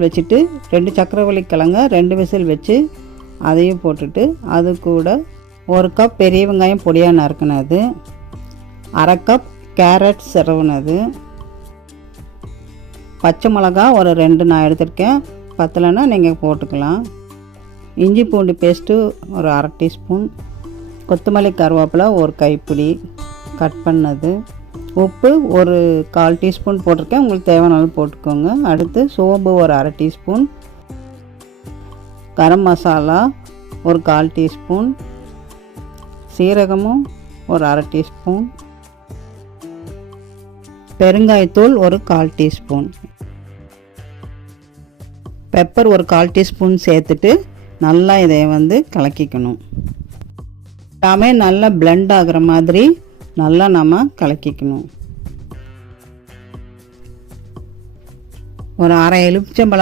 வச்சுட்டு 2 சக்கரவள்ளி கிழங்க 2 விசில் வச்சு அதையும் போட்டுட்டு அது கூட 1 கப் பெரிய வெங்காயம் பொடியாக நறுக்குனது, 1/2 கப் கேரட் சிரவுனது, பச்சை மிளகா ஒரு 2 நான் எடுத்திருக்கேன், பத்தலைன்னா நீங்கள் போட்டுக்கலாம், இஞ்சி பூண்டு பேஸ்ட்டு ஒரு 1/2 டீஸ்பூன், கொத்தமல்லி கருவேப்பிலை ஒரு கைப்பிடி கட் பண்ணது, உப்பு ஒரு 1/4 டீஸ்பூன் போட்டிருக்கேன், உங்களுக்கு தேவையான போட்டுக்கோங்க. அடுத்து சோம்பு ஒரு 1/2 டீஸ்பூன், கரம் மசாலா ஒரு 1/4 டீஸ்பூன், சீரகமும் ஒரு 1/2 டீஸ்பூன், பெருங்காயத்தூள் ஒரு 1/4 டீஸ்பூன், பெப்பர் ஒரு 1/4 டீஸ்பூன் சேர்த்துட்டு நல்லா இதை கலக்கிக்கணும். எல்லாமே நல்லா பிளெண்ட் ஆகிற மாதிரி நல்லா நம்ம கலக்கிக்கணும். ஒரு 1/2 எலுமிச்சம்பழம்